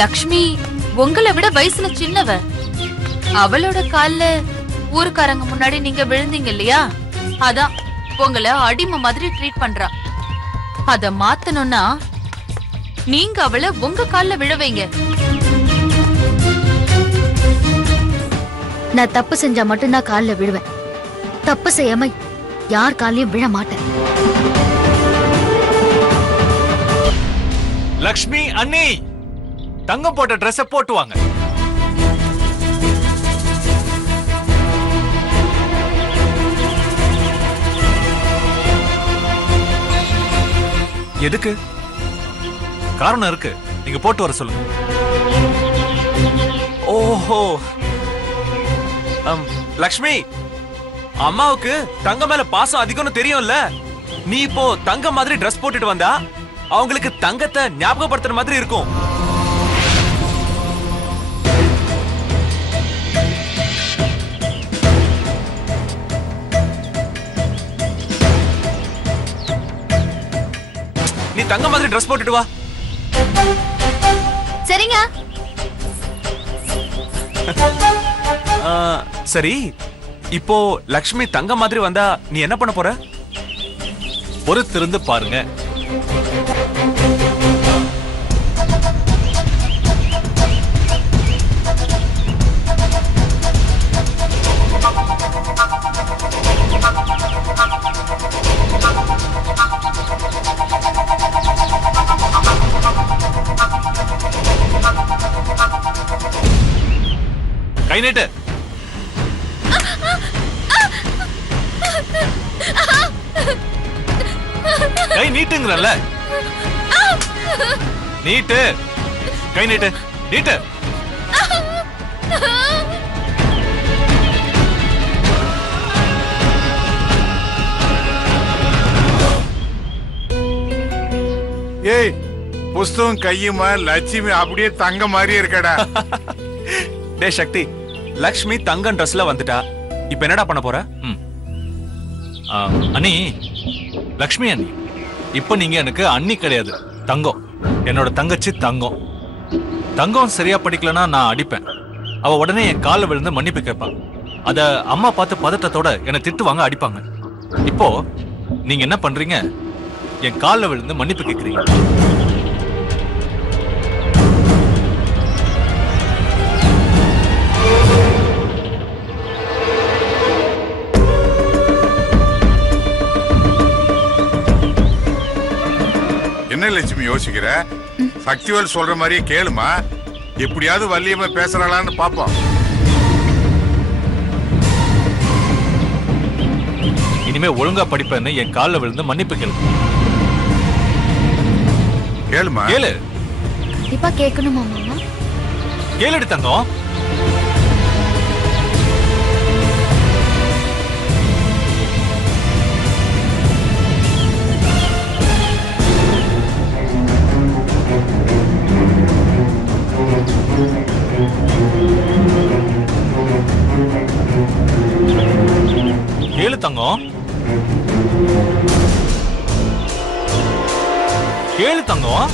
லக்ஷ்மி உங்களை விட வயசுல சின்னவ. அவளோட கால்ல ஊருக்காரங்க முன்னாடி நீங்க விழுந்தீங்க இல்லையா, அதான் உங்களை அடிமை மாதிரி ட்ரீட் பண்றா. அத மாத்தணும்னா நீங்க அவளை உங்க கால்ல விழ வைங்க. நான் தப்பு செஞ்சா மட்டும்தான் கால்ல விழுவேன். தப்பு செய்யாம யார் காலையும் விழ மாட்டேன். லக்ஷ்மி அண்ணி, தங்கம் போட்ட ட்ரெஸ் போட்டு வாங்க. எதுக்கு? காரணம் இருக்கு, நீங்க போட்டு வர சொல்லுங்க. ஓஹோ, லக்ஷ்மி, அம்மாவுக்கு தங்க மேல பாசம் அதிகம்னு தெரியும்ல. நீ இப்போ தங்க மாதிரி ட்ரெஸ் போட்டுட்டு வந்தா அவங்களுக்கு தங்கத்தை ஞாபகப்படுத்துற மாதிரி இருக்கும். நீ தங்க மாதிரி ட்ரெஸ் போட்டுட்டு வா. சரிங்க. சரி, இப்போ லக்ஷ்மி தங்க மாதிரி வந்தா நீ என்ன பண்ண போற? பொறுத்திருந்து பாருங்க. கை நீட்டு. கை நீட்டுங்கறல்ல. நீட்டு, கை நீட்டு, நீட்டு. ஏய், புஸ்தகம் கையுமா லட்சுமி அப்படியே தங்க மாதிரியே இருக்கடா. டே சக்தி, லக்ஷ்மி தங்கம் ட்ரெஸ்ல வந்துட்டா, இப்ப என்னடா பண்ண போற? அண்ணி, லக்ஷ்மி அண்ணி, இப்ப நீங்க எனக்கு அண்ணி கிடையாது, தங்கம். என்னோட தங்கச்சி தங்கம். தங்கம் சரியா படிக்கலன்னா நான் அடிப்பேன். அவ உடனே என் காலில் விழுந்து மன்னிப்பு கேட்பான். அத அம்மா பார்த்து பதட்டத்தோட என்னை திட்டுவாங்க, அடிப்பாங்க. இப்போ நீங்க என்ன பண்றீங்க? என் காலில் விழுந்து மன்னிப்பு கேட்கறீங்க. என்ன லட்சுமி யோசிக்கிற? சக்திவேல் சொல்ற மாதிரியே கேளுமா. எப்படியாவது வள்ளியம்மா பேசுறாளான்னு பாப்போம். இனிமே ஒழுங்கா படிப்பேன்னு என் காலில் விழுந்து மன்னிப்பு கேளு. கேளுமா. கேளு. இப்ப கேட்கணுமா மாமா? கேளுடி தங்கம். கேளு தங்கம். கேளு தங்கம்.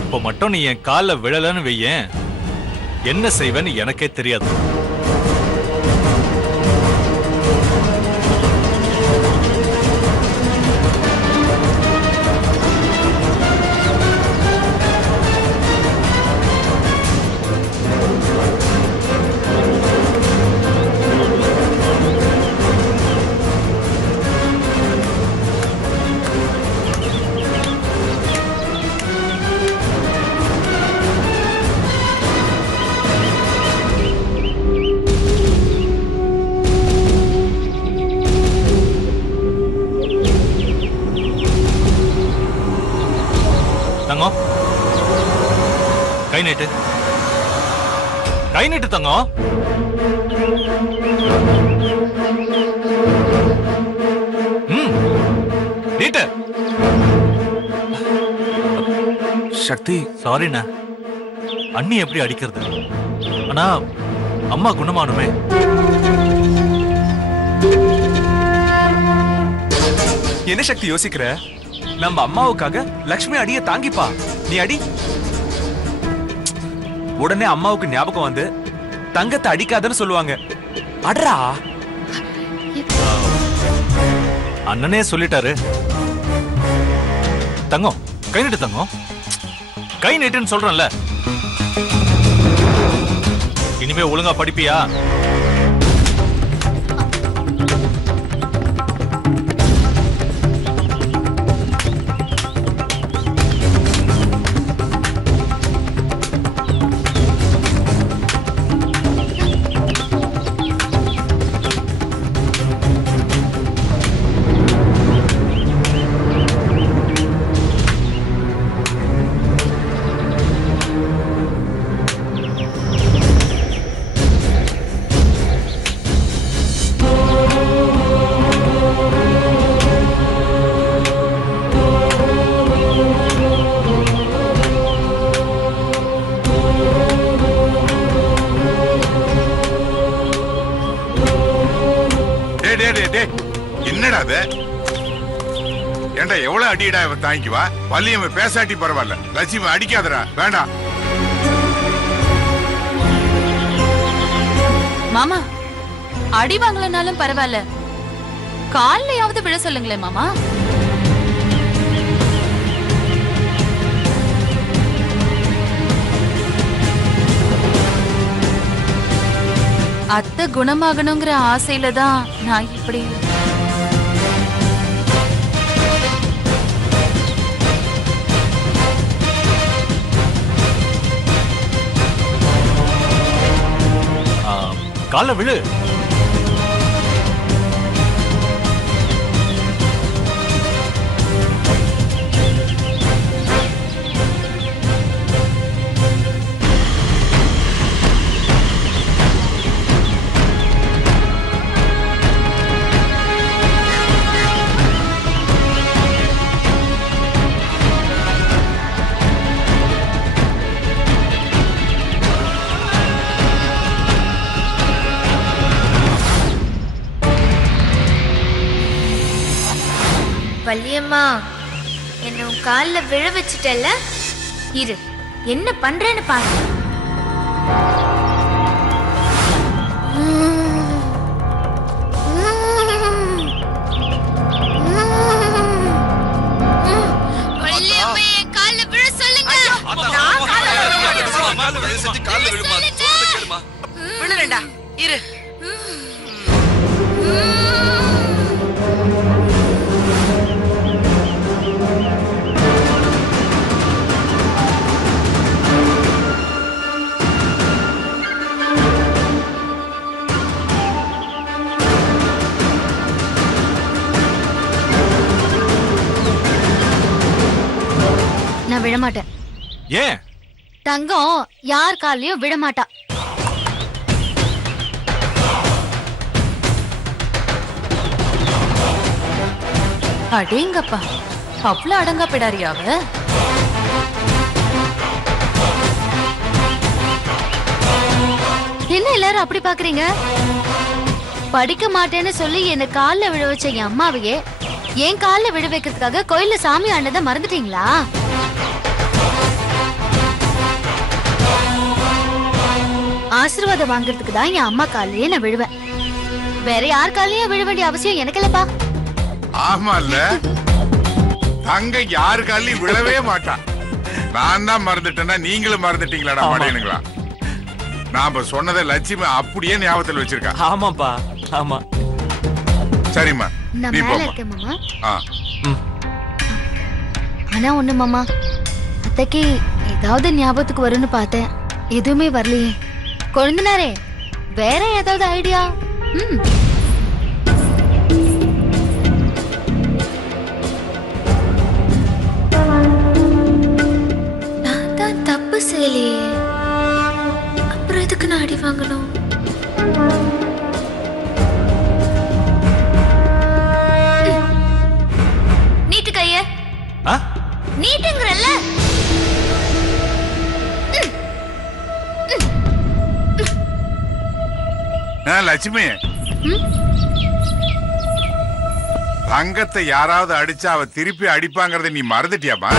இப்ப மட்டும் நீ என் கால விழலன்னு வையேன், என்ன செய்வேன்னு எனக்கே தெரியாது. தங்கம், கை நீட்டு. கை நீட்டு தங்கம். நீட்டு. சக்தி சாரிண்ணா. அண்ணி எப்படி அடிக்கிறது? ஆனா அம்மா குணமானுமே. என்ன சக்தி யோசிக்கிற? நம்ம அம்மாவுக்காக லக்ஷ்மி அடிய தாங்கிப்பா. நீ அடி. உடனே அம்மாவுக்கு ஞாபகம் வந்து தங்கத்தை அடிக்காதன்னு சொல்லுவாங்க. அடரா. அண்ணனே சொல்லிட்டாரு. தங்கம் கை நீட்டு. தங்கம் கை நீட்டுன்னு சொல்றேன்ல. இனிமே ஒழுங்கா படிப்பியா? என்னடா அது? ஏண்டா எவ்வளவு அடிடா இவ தாங்கிக்குவா? வள்ளியம்ம பேசாட்டி பரவாயில்ல, லட்சுமி அடிக்காதடா. வேண்டாம் மாமா, அடி வாங்கலனாலும் பரவாயில்ல, கால்லையாவது விழ சொல்லுங்களேன் மாமா. அத்தை குணமாகணுங்கிற ஆசையில தான் நான் இப்படி. கால விழு. வள்ளியம்மா, என்ன உன் காலில் விழ வச்சுட்டல, இரு என்ன பண்றேன்னு பாரு. வள்ளியம்மா, என் காலில் விழ சொல்லுங்க. விழுறேன்டா, இரு. நான் விழமாட்டேன். ஏன்? தங்கம் யார் காலையும் விழமாட்டா. அடேங்கப்பா, அவ்வளவு அடங்கா பிடாரியாவ. என்ன எல்லாரும் அப்படி பாக்குறீங்க? படிக்க மாட்டேன்னு சொல்லி என்ன கால்ல விழ வச்ச என் அம்மாவையே என் கால்ல விழ வைக்கிறதுக்காக கோயில்ல சாமி ஆனதை மறந்துட்டீங்களா? ஆசீர்வாதம் வாங்குறதுக்கு தான் என் அம்மா காலையே நான் விழுவேன். வேற யார் காலையும் விழ வேண்டிய அவசியம் எனக்கு இல்லப்பா. ஆமா இல்ல, தங்க யாரு காலையும் விழவே மாட்டா. நான் தான் மறந்துட்டேன்னா நீங்களும் மறந்துட்டீங்களாடா மடையனுங்களா? நாம சொன்னதை லட்சுமி அப்படியே ஞாபகத்தில் வச்சிருக்கா. ஆமாப்பா, ஆமா. சரிம்மா, நான் நீ மேல போம்மா. இருக்கேன் மாமா. ம். ஆனா ஒண்ணு மாமா, அத்தைக்கு ஏதாவது ஞாபகத்துக்கு வரும்னு பார்த்தேன், எதுவுமே வரலையே. கொழுந்தனாரே, வேற ஏதாவது ஐடியா? நான் தான் தப்பு செய்யலையே, அப்புறம் எதுக்கு நான் அடி வாங்கணும்? நீட்டு கைய. நீட்டுங்கிறல்ல. லட்சுமி, தங்கத்தை யாராவது அடிச்சா அவ திருப்பி அடிப்பாங்கறத நீ மறந்துட்டியாமா?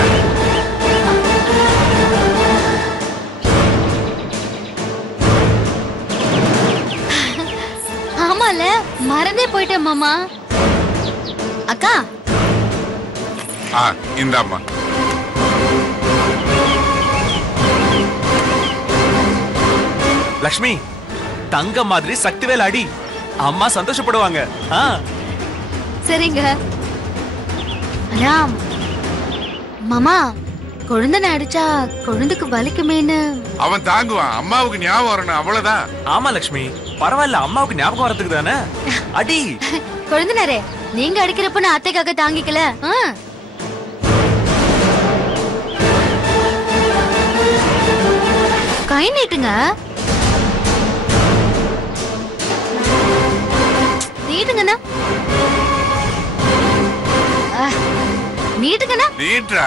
ஆமால, மறந்தே போயிட்டேன் மாமா. அக்கா, இந்தாம்மா. லக்ஷ்மி, தங்க மாதிரி சக்திவேல் அடி, அம்மா சந்தோஷப்படுவாங்க. சரிங்க. ராம் மாமா, குழந்தை அடிச்சா குழந்தைக்கு வலிக்குமேன்னு. அவன் தாங்குவான், அம்மாவுக்கு ஞாபகம் வரணும், அவ்வளவுதான். ஆமா லக்ஷ்மி, பரவாயில்ல, அம்மாவுக்கு ஞாபகம் வரதுக்கு தானே. அடி. குழந்தைனரே, நீங்க அடிக்கிறப்ப நான் அத்தைக்காக தாங்கிக்கல. கை நீட்டுங்க. நீட்டுங்கண்ணா, நீட்டுங்கண்ணா. நீட்டா?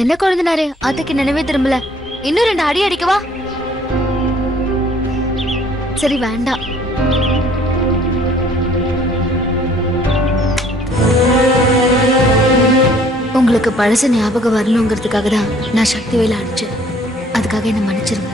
என்ன குழந்தைனாரு, அத்தைக்கு நினைவே திரும்பல. இன்னும் 2 அடி அடிக்கவா? சரி, வேண்டாம். உங்களுக்கு பழச ஞாபகம் வரணுங்கிறதுக்காக தான் நான் சக்திவேல அடிச்சேன். அதுக்காக என்ன மன்னிச்சிருங்க.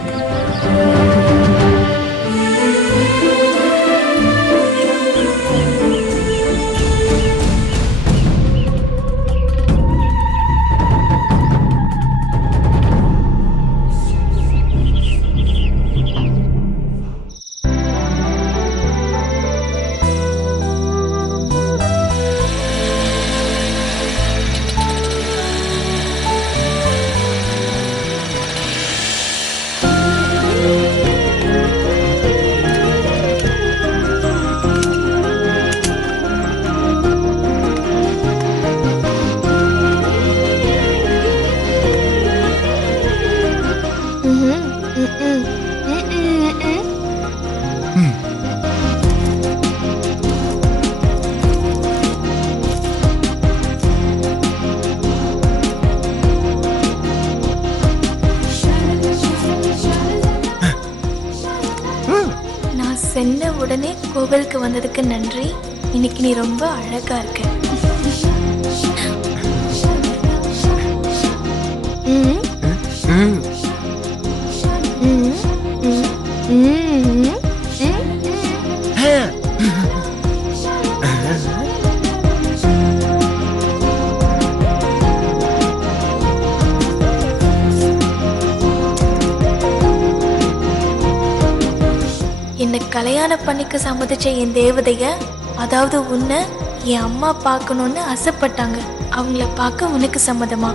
சென்ன உடனே கோவிலுக்கு வந்ததுக்கு நன்றி. இன்னைக்கு நீ ரொம்ப அழகா இருக்க. என்னை கல்யாணம் பண்ணிக்க சம்மதிச்ச என் தேவதைய, அதாவது உன்னை என் அம்மா பார்க்கணும்னு ஆசைப்பட்டாங்க. அவங்கள பார்க்க உனக்கு சம்மதமா?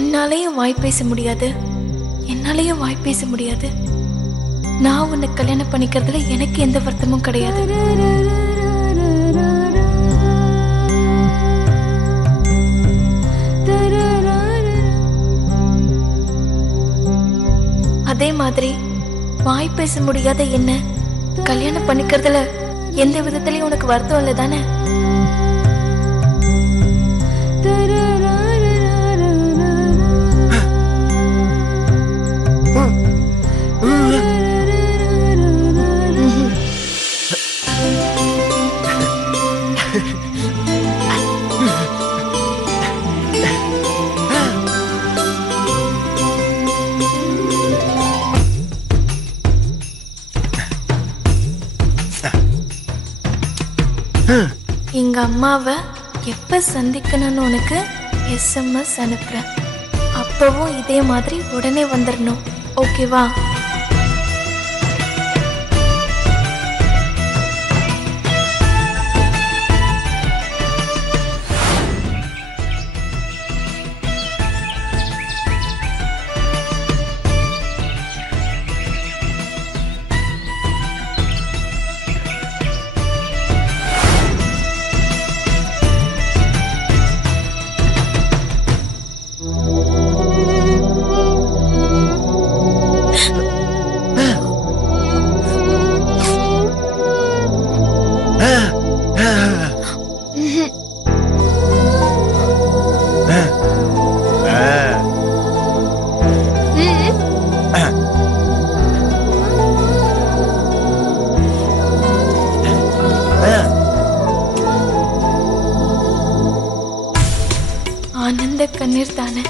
உன்னாலையும் வாய் பேச முடியாது, என்னாலையும் வாய் பேச முடியாது. நான் உன்னை கல்யாணம் பண்ணிக்கிறதுல எனக்கு எந்த வருத்தமும் கிடையாது. வாய் பேச முடியாத என்ன கல்யாணம் பண்ணிக்கிறதுல எந்த விதத்திலயும் உனக்கு வருத்தம் இல்லை தானே? எங்க அம்மாவை எப்ப சந்திக்கணும்னு உனக்கு SMS அனுப்புறேன். அப்பவும் இதே மாதிரி உடனே வந்துடணும். ஓகேவா? ஆனந்த கண்ணீர் தானே.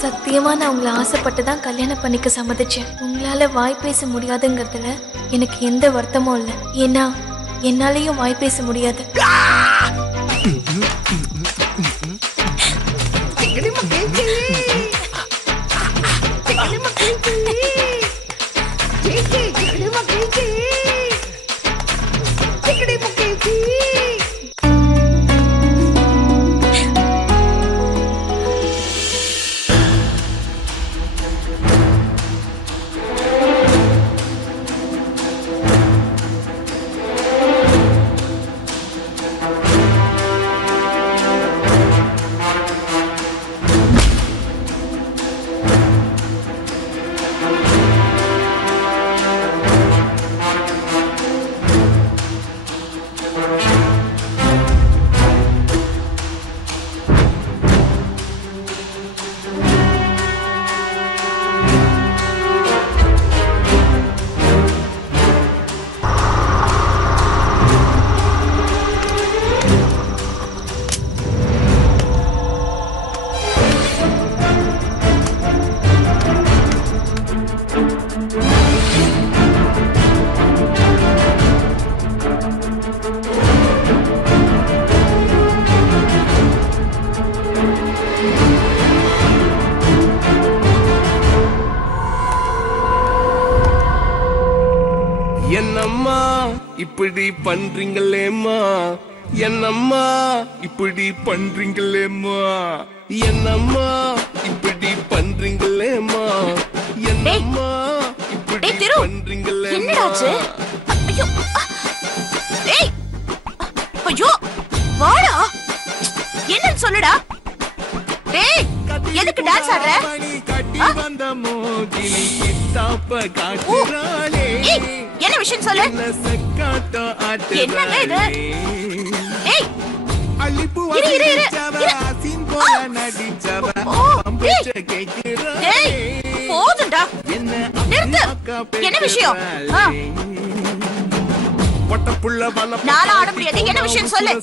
சத்தியமா நான் உங்களை ஆசைப்பட்டுதான் கல்யாணம் பண்ணிக்க சம்மதிச்சேன். உங்களால வாய் பேச முடியாதுங்கிறதுல எனக்கு எந்த வருத்தமும் இல்லை. ஏன்னா என்னாலையும் வாய் பேச முடியாது. என்னம்மா இப்படி பண்றீங்களேம்மா, என்னம்மா இப்படி பண்றீங்களேம்மா, என்னம்மா இப்படி பண்றீங்களேம்மா, என்னம்மா இப்படி பண்றீங்களேம்மா. என்னடாச்சு? ஐயோ டேய், ஐயோ வாடா, என்னன்னு சொல்லுடா. டேய் எதுக்கு டான்ஸ் ஆடுற? என்ன விஷயம் சொல்லு. என்னங்க இது? ஏய் இரு இரு இரு. டேய் போதும்டா, நிறுத்து. என்ன விஷயம்? நாளா ஆட முடியாது. என்ன விஷயம் சொல்லு.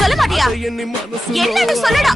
சொல்ல மாட்டியா? என்னன்னு சொல்லுடா.